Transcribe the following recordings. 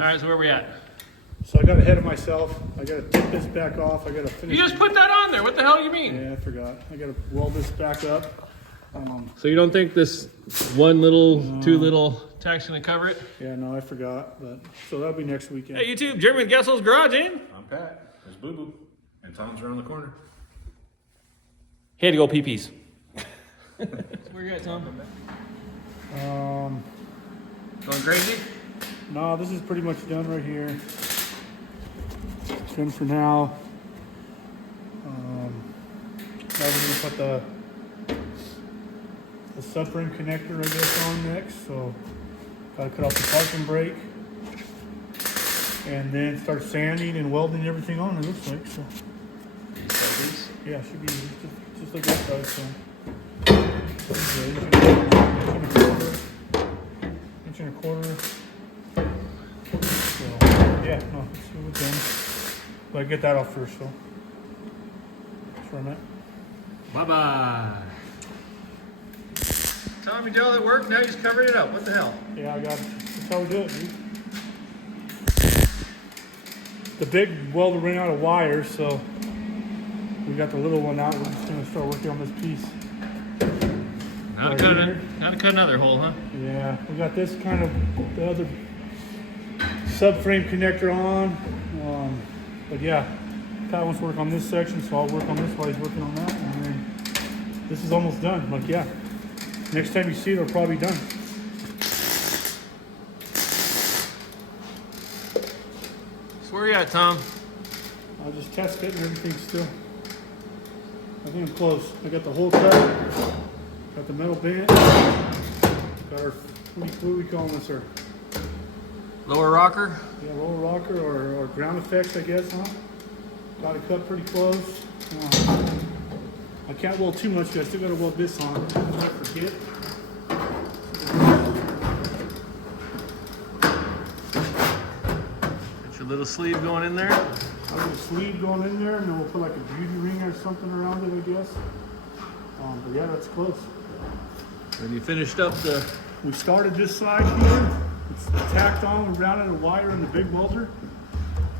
All right, so where are we at? So I got ahead of myself. I got to take this back off. I got to finish. You just put that on there. What the hell do you mean? Yeah, I forgot. I got to weld this back up. So you don't think this one little, two little tack's gonna cover it? Yeah, no, I forgot. But so that'll be next weekend. Hey, YouTube, Jeremy with Gassol's Garage, in. I'm Pat. There's Boo Boo. And Tom's around the corner. He had to go pee-pees. Where you at, Tom? Going crazy? No, this is pretty much done right here. It's done for now. Now we're gonna put the subframe connector, I guess, on next. So gotta cut off the parking brake, and then start sanding and welding everything on. It looks like so. Yeah, it should be just like that does. So. Inch and a quarter. So yeah, no, we're done. But I get that off first, so that's where I'm at. Bye-bye. Tom, you did all that work, now you just covered it up. What the hell? Yeah, I got it. That's how we do it, dude. The big welder ran out of wire, so we got the little one out. We're just gonna start working on this piece. How to cut another hole, huh? Yeah, we got this kind of the other subframe connector on. But yeah, Pat wants to work on this section, so I'll work on this while he's working on that. And then this is almost done. Like, yeah, next time you see it, it'll probably be done. So where you at, Tom? I'll just test it and everything's still. I think I'm close. I got the hole cut, got the metal band, got our, what do we call this, our Lower rocker? yeah, roller rocker or ground effects, I guess, huh? Got it cut pretty close. I can't weld too much because I still got to weld this on. I forget. Got your little sleeve going in there. I'll get a sleeve going in there, and then we'll put like a beauty ring or something around it, I guess. But yeah, that's close. And you finished up the... We started this side here. It's tacked on. We rounded a wire in the big welder.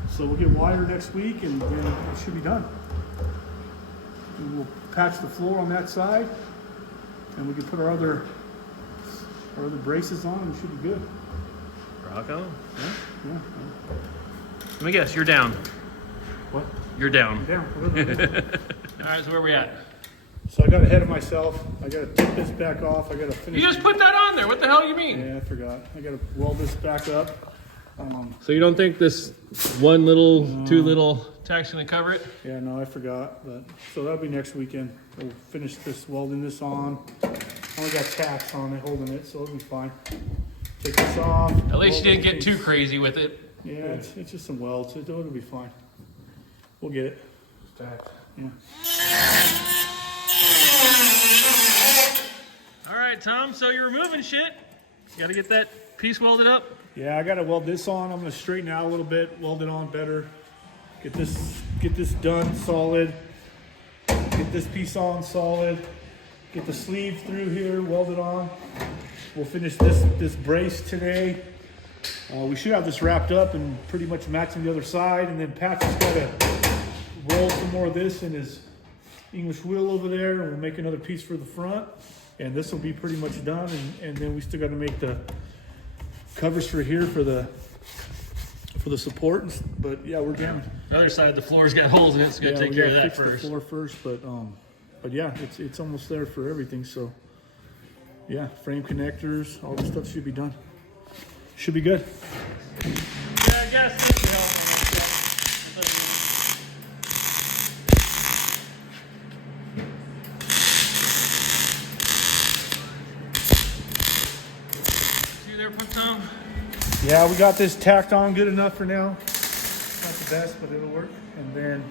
So we'll get wire next week, and then it should be done. And we'll patch the floor on that side, and we can put our other braces on, and it should be good. Rock on. Yeah. Let me guess, you're down. What? You're down. Down. All right, so where are we at? So I got ahead of myself. I got to take this back off. I got to finish. You just put that on there. What the hell do you mean? Yeah, I forgot. I got to weld this back up. So you don't think this one little, two little tack's gonna cover it? Yeah, no, I forgot. But so that'll be next weekend. We'll finish this, welding this on. I only got tacks on it, holding it, so it'll be fine. Take this off. At least you didn't get too crazy with it. Yeah, it's just some welds. It'll be fine. We'll get it. Stacked. Yeah. All right, Tom, so you're removing shit. You gotta get that piece welded up. Yeah, I got to weld this on. I'm going to straighten out a little bit, weld it on better. Get this done solid. Get this piece on solid. Get the sleeve through here, weld it on. We'll finish this brace today. We should have this wrapped up and pretty much matching the other side. And then Pat's just got to weld some more of this in his English wheel over there. And we'll make another piece for the front. And this will be pretty much done. And then we still got to make the covers for here for the support. But yeah, we're jamming. The other side of the floor's got holes in it, so you gotta take care of that first. The floor first, but yeah, it's almost there for everything. So yeah, frame connectors, all this stuff should be done. Should be good. Yeah, I guess. See there, Tom? Yeah, we got this tacked on good enough for now. Not the best, but it'll work. And then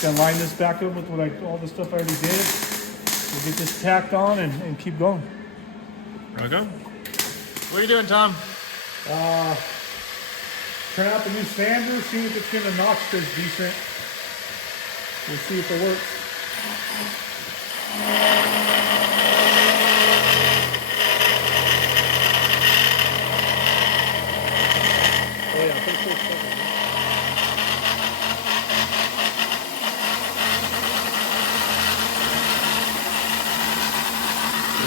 gonna line this back up with all the stuff I already did. We'll get this tacked on and keep going. Okay. What are you doing, Tom? Turn out the new sander, see if it's gonna notch this decent. We'll see if it works.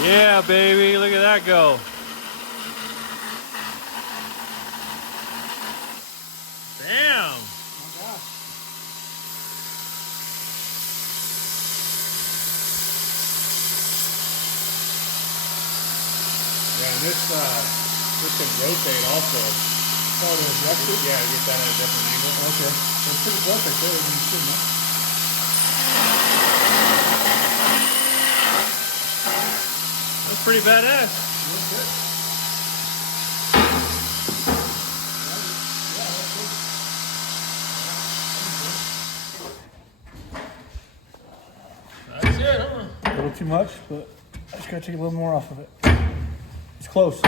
Yeah, baby, look at that go. Damn. Yeah, and this can rotate also. Oh, the adjuster? Yeah, get that at a different angle. Okay. It's pretty close right there. You see that? That's pretty badass. That's it, huh? A little too much, but I just gotta take a little more off of it. It's close.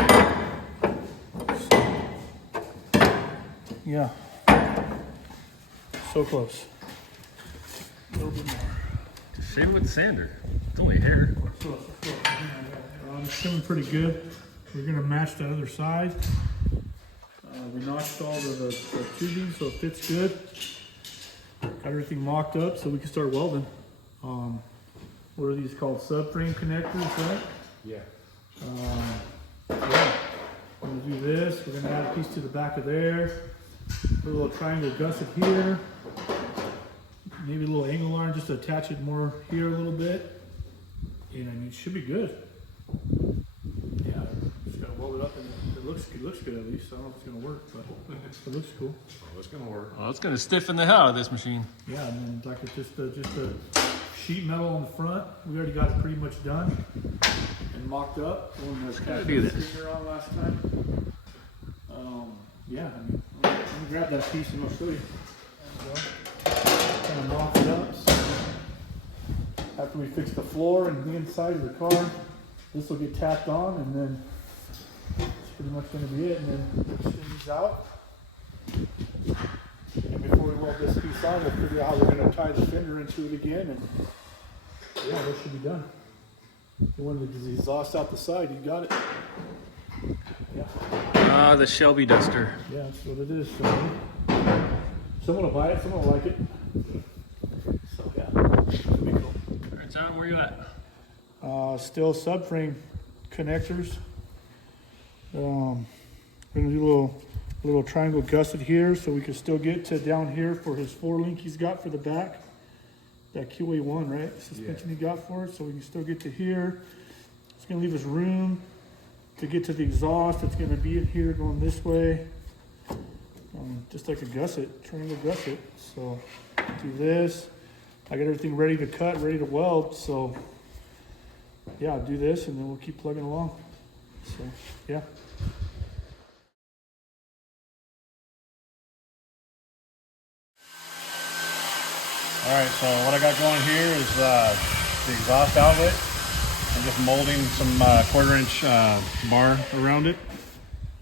Yeah. So close. A little bit more. Shave with sander. It's only hair. It's coming pretty good. We're gonna match that other side. We notched all the tubing so it fits good. Got everything mocked up so we can start welding. What are these called? Subframe connectors, right? Yeah. Yeah. We're gonna do this. We're gonna add a piece to the back of there. Put a little triangle gusset here. Maybe a little angle iron just to attach it more here a little bit. And I mean, it should be good. Yeah, just gotta weld it up and it looks good. It looks good at least. I don't know if it's gonna work, but it looks cool. Oh, it's gonna work. Oh, it's gonna stiffen the hell out of this machine. Yeah, and then like it's just a sheet metal on the front. We already got it pretty much done and mocked up. When the gotta do this. sticker on last time. Yeah, I mean, let me grab that piece and I'll show you. Kind of mock it up. So after we fix the floor and the inside of the car, this will get tapped on, and then that's pretty much going to be it. And then we'll send these out. And before we weld this piece on, we'll figure out how we're going to tie the fender into it again. And yeah, that should be done. You wanted the exhaust out the side, you got it. Yeah. Ah, the Shelby Duster. Yeah, that's what it is. So, someone will buy it, someone will like it. So yeah, it'll be cool. Alright, Tom, where you at? Still subframe connectors. We're gonna do a little triangle gusset here so we can still get to down here for his 4-link he's got for the back. That QA1, right? Suspension he got for it, so we can still get to here. It's gonna leave us room to get to the exhaust. It's gonna be in here going this way. Just like a gusset, triangle gusset. So do this. I got everything ready to cut, ready to weld. So yeah, I'll do this and then we'll keep plugging along. So yeah. All right, so what I got going here is the exhaust outlet. I'm just molding some 1/4-inch bar around it.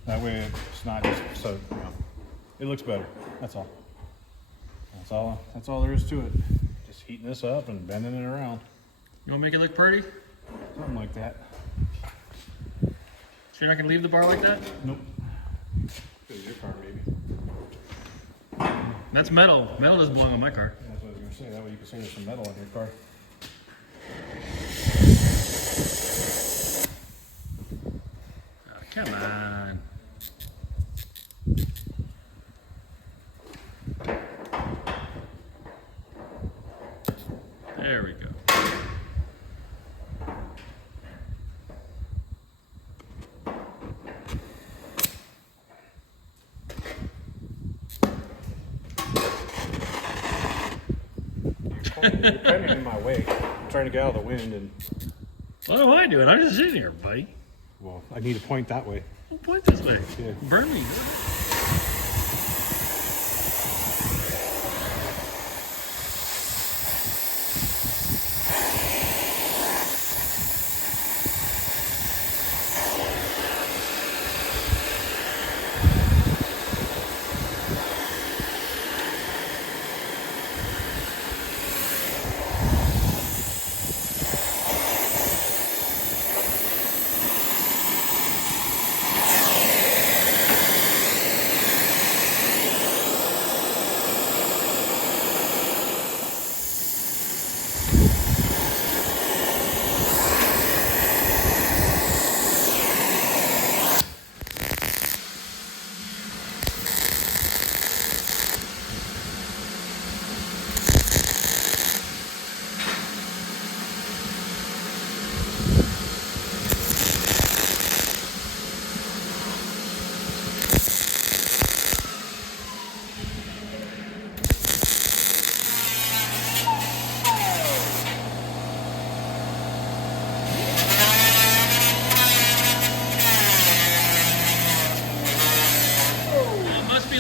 That way it's not just so, you know, it looks better. That's all. That's all there is to it. Just heating this up and bending it around. You wanna make it look pretty? Something like that. So you're not gonna leave the bar like that? Nope. Go to your car, maybe. That's metal. Metal doesn't belong on my car. That's what I was gonna say. That way you can see there's some metal in your car. Oh, come on. There we go. You're kind of in my way. I'm trying to get out of the wind, and What am I doing? I'm just sitting here, buddy. well, I need to point that way. Don't point this way. Yeah. Burn me.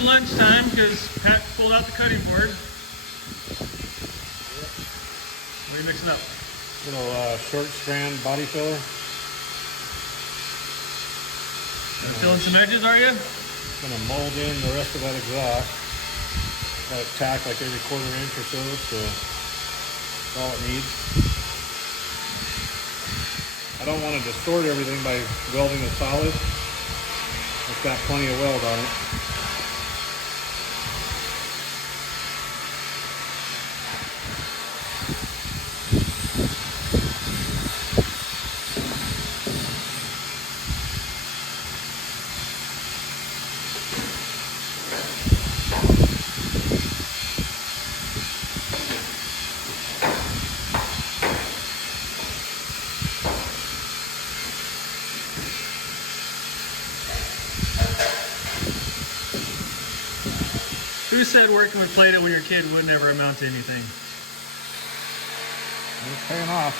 lunchtime because Pat pulled out the cutting board. What are you mixing up? Little short strand body filler. Filling some edges, are you? Gonna mold in the rest of that exhaust. Let it tack like every 1/4 inch or so, so that's all it needs. I don't want to distort everything by welding it solid. It's got plenty of weld on it. Who said working with Play-Doh when you're a kid would never amount to anything? It's paying off.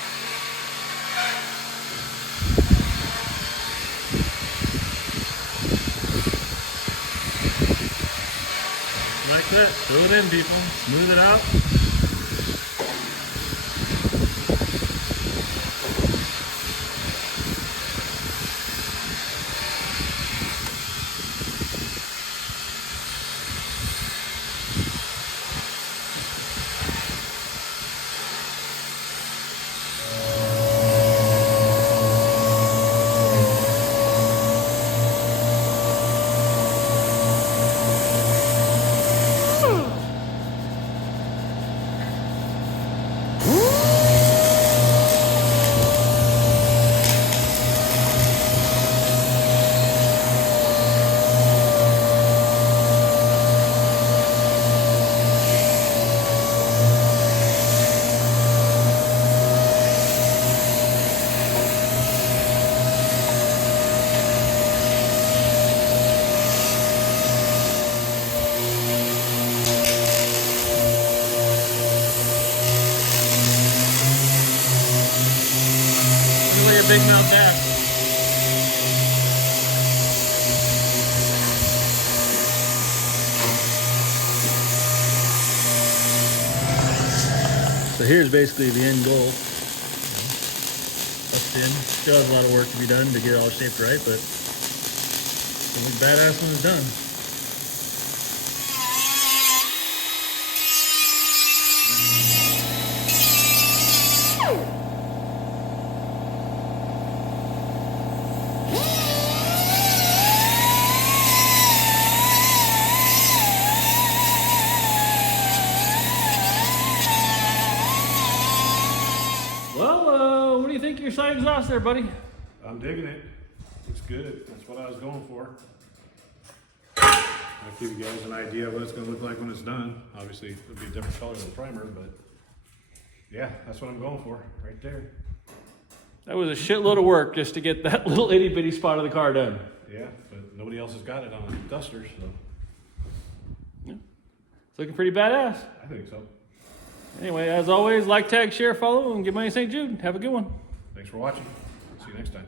Like that. Fill it in, people. Smooth it out. Like a big mouth dab. So here's basically the end goal. That's thin. Still has a lot of work to be done to get it all shaped right, but it'll look badass when it's done. Well, what do you think of your side exhaust there, buddy? I'm digging it. Looks good. That's what I was going for. I'll give you guys an idea of what it's going to look like when it's done. Obviously, it'll be a different color than the primer, but yeah, that's what I'm going for right there. That was a shitload of work just to get that little itty bitty spot of the car done. Yeah, but nobody else has got it on a duster, so Yeah. It's looking pretty badass. I think so. Anyway, as always, like, tag, share, follow, and give money to St. Jude. Have a good one. Thanks for watching. See you next time.